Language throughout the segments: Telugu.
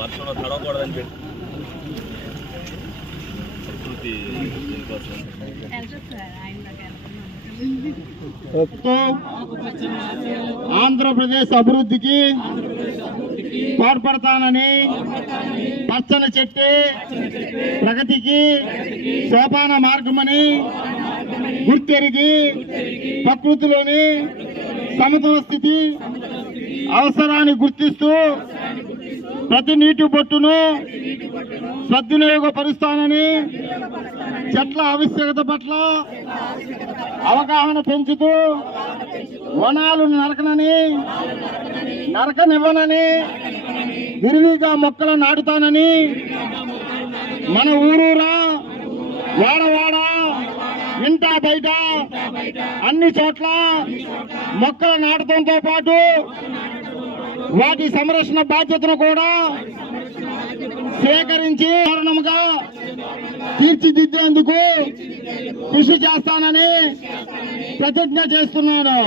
వర్షంలో తడవకూడదని పెట్టి ప్రకృతి దీనికోసం ఆంధ్రప్రదేశ్ అభివృద్ధికి తోడ్పడతానని పచ్చని చెట్టు ప్రగతికి సోపాన మార్గమని గుర్తెరిగి ప్రకృతిలోని సమతుల స్థితి అవసరాన్ని గుర్తిస్తూ ప్రతి నీటి బొట్టును సద్వినియోగపరుస్తానని చెట్ల ఆవశ్యకత పట్ల అవగాహన పెంచుతూ వనాలు నరకనివ్వనని విరివిగా మొక్కలు నాటుతానని మన ఊరూరా వాడవాడ ఇంట బయట అన్ని చోట్ల మొక్కలు నాటడంతో పాటు వాటి సంరక్షణ బాధ్యతను కూడా సేకరించి కారణంగా తీర్చిదిద్దేందుకు కృషి చేస్తానని ప్రతిజ్ఞ చేస్తున్నాను.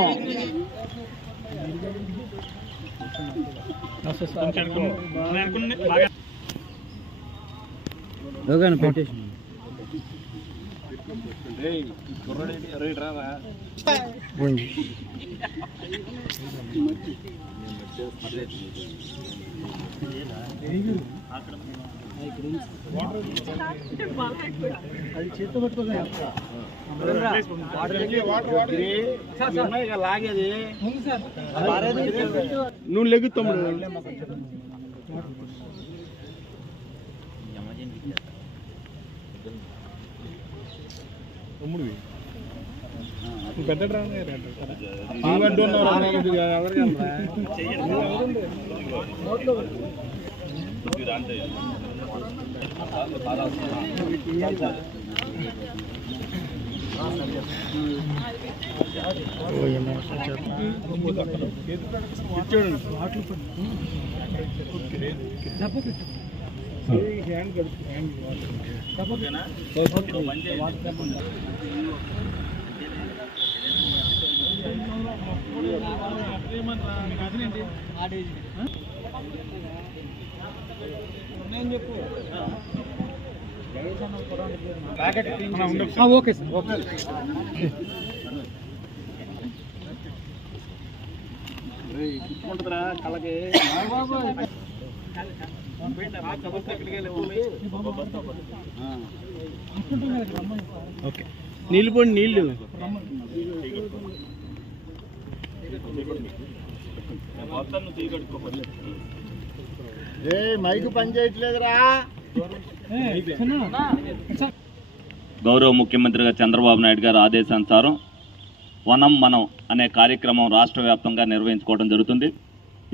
లాగేది నువ్వు లెగ్గు తమ్ముడు పెద్ద ఓకే సార్ ఓకే కళ్ళకి నీళ్ళు పోండి నీళ్ళు మైకు పని చేయట్లేదురా. గౌరవ ముఖ్యమంత్రిగా చంద్రబాబు నాయుడు గారి ఆదేశానుసారం వనం మనం అనే కార్యక్రమం రాష్ట్ర వ్యాప్తంగా నిర్వహించుకోవడం జరుగుతుంది.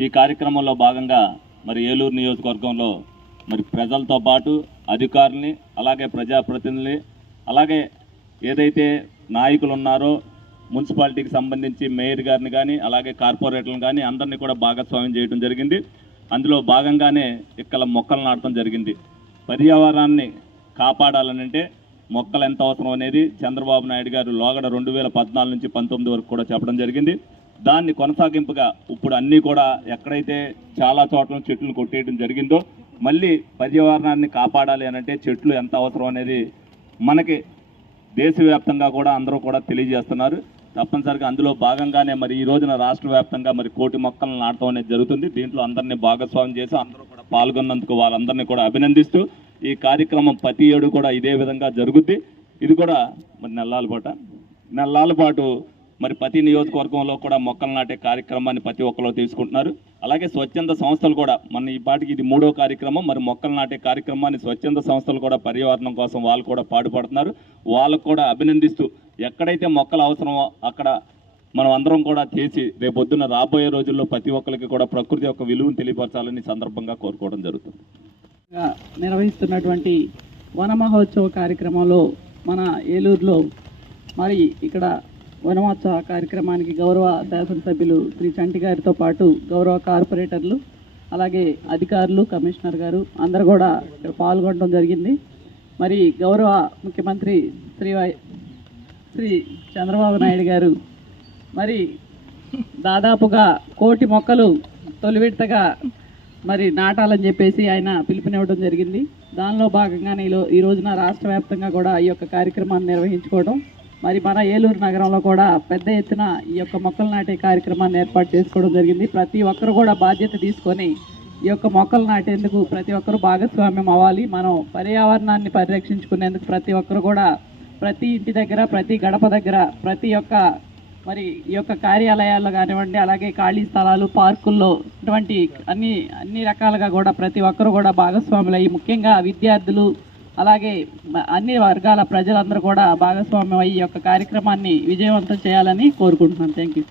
ఈ కార్యక్రమంలో భాగంగా మరి ఏలూరు నియోజకవర్గంలో మరి ప్రజలతో పాటు అధికారుల్ని అలాగే ప్రజాప్రతినిధుల్ని అలాగే ఏదైతే నాయకులు ఉన్నారో మున్సిపాలిటీకి సంబంధించి మేయర్ గారిని కానీ అలాగే కార్పొరేటర్లను కానీ అందరినీ కూడా భాగస్వామ్యం చేయడం జరిగింది. అందులో భాగంగానే ఇక్కడ మొక్కలు నాటడం జరిగింది. పర్యావరణాన్ని కాపాడాలనంటే మొక్కలు ఎంత అవసరం అనేది చంద్రబాబు నాయుడు గారు లోగడ 2014 నుంచి 19 వరకు కూడా చెప్పడం జరిగింది. దాన్ని కొనసాగింపుగా ఇప్పుడు అన్నీ కూడా ఎక్కడైతే చాలా చోట్ల చెట్లు కొట్టేయడం జరిగిందో మళ్ళీ పర్యావరణాన్ని కాపాడాలి అనంటే చెట్లు ఎంత అవసరం అనేది మనకి దేశవ్యాప్తంగా కూడా అందరూ కూడా తెలియజేస్తున్నారు. తప్పనిసరిగా అందులో భాగంగానే మరి ఈ రోజున రాష్ట్ర వ్యాప్తంగా మరి 1 కోటి మొక్కలను నాటడం అనేది జరుగుతుంది. దీంట్లో అందరినీ భాగస్వామ్యం చేసి అందరూ కూడా పాల్గొన్నందుకు వాళ్ళందరినీ కూడా అభినందిస్తూ ఈ కార్యక్రమం ప్రతి ఏడు కూడా ఇదే విధంగా జరుగుద్ది. ఇది కూడా మరి నెలల పాటు మరి ప్రతి నియోజకవర్గంలో కూడా మొక్కలు నాటే కార్యక్రమాన్ని ప్రతి ఒక్కరు తీసుకుంటున్నారు. అలాగే స్వచ్ఛంద సంస్థలు కూడా మన ఈ పాటికి ఇది 3వ కార్యక్రమం. మరి మొక్కలు నాటే కార్యక్రమాన్ని స్వచ్ఛంద సంస్థలు కూడా పర్యావరణం కోసం వాళ్ళు కూడా పాటుపడుతున్నారు. వాళ్ళకు కూడా అభినందిస్తూ ఎక్కడైతే మొక్కలు అవసరమో అక్కడ మనం అందరం కూడా చేసి రేపొద్దున రాబోయే రోజుల్లో ప్రతి ఒక్కరికి కూడా ప్రకృతి యొక్క విలువను తెలియపరచాలని సందర్భంగా కోరుకోవడం జరుగుతుంది. నిర్వహిస్తున్నటువంటి వన మహోత్సవ కార్యక్రమంలో మన ఏలూరులో మరి ఇక్కడ వనమహోత్సవ కార్యక్రమానికి గౌరవ శాసనసభ్యులు శ్రీ చంటి గారితో పాటు గౌరవ కార్పొరేటర్లు అలాగే అధికారులు కమిషనర్ గారు అందరు కూడా ఇక్కడ పాల్గొనడం జరిగింది. మరి గౌరవ ముఖ్యమంత్రి శ్రీ చంద్రబాబు నాయుడు గారు మరి దాదాపుగా 1 కోటి మొక్కలు తొలి విడతగా మరి నాటాలని చెప్పేసి ఆయన పిలుపునివ్వడం జరిగింది. దానిలో భాగంగానే ఈ రోజున రాష్ట్ర వ్యాప్తంగా కూడా ఈ యొక్క కార్యక్రమాన్ని నిర్వహించుకోవడం, మరి మన ఏలూరు నగరంలో కూడా పెద్ద ఎత్తున ఈ యొక్క మొక్కలు నాటే కార్యక్రమాన్ని ఏర్పాటు చేసుకోవడం జరిగింది. ప్రతి ఒక్కరు కూడా బాధ్యత తీసుకొని ఈ యొక్క మొక్కలు నాటేందుకు ప్రతి ఒక్కరు భాగస్వామ్యం అవ్వాలి. మనం పర్యావరణాన్ని పరిరక్షించుకునేందుకు ప్రతి ఒక్కరు కూడా ప్రతి ఇంటి దగ్గర, ప్రతి గడప దగ్గర, ప్రతి ఒక్క మరి ఈ యొక్క కార్యాలయాల్లో కానివ్వండి, అలాగే ఖాళీ స్థలాలు, పార్కుల్లో ఇటువంటి అన్ని రకాలుగా కూడా ప్రతి ఒక్కరు కూడా భాగస్వాములు అయ్యి, ముఖ్యంగా విద్యార్థులు అలాగే అన్ని వర్గాల ప్రజలందరూ కూడా భాగస్వామ్యం అయ్యి ఈ యొక్క కార్యక్రమాన్ని విజయవంతం చేయాలని కోరుకుంటున్నాను. Thank you.